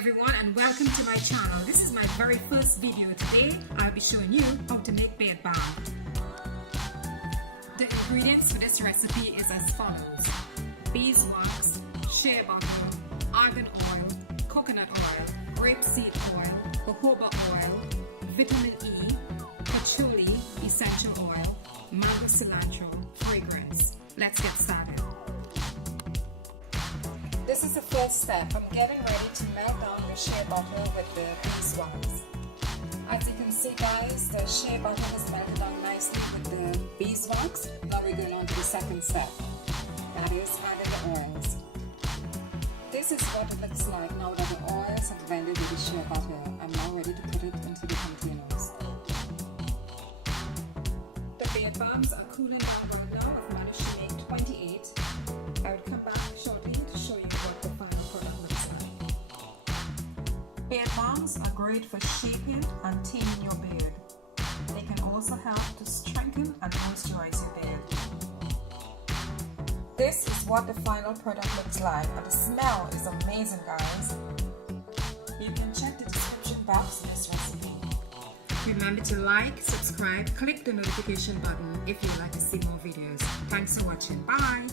everyone and welcome to my channel. This is my very first video. Today I'll be showing you how to make beard balm. The ingredients for this recipe is as follows: beeswax, shea butter, argan oil, coconut oil, grapeseed oil, jojoba oil, vitamin E, patchouli, essential oil, mango cilantro, fragrance. Let's get started. This is the first step. I'm getting ready to melt down the shea butter with the beeswax. As you can see guys, the shea butter has melted down nicely with the beeswax. Now we're going on to the second step. That is adding the oils. This is what it looks like now that the oils have blended with the shea butter. I'm now ready to put it into the containers. The beard balms are cooling down right now. I've managed to make 28. I will come back shortly to show you what the final product looks like. Beard balms are great for shaping and taming your beard. They can also help to strengthen and moisturize your beard. This is what the final product looks like, and the smell is amazing guys. You can check the description box for this recipe. Remember to like, subscribe, click the notification button if you'd like to see more videos. Thanks for watching. Bye!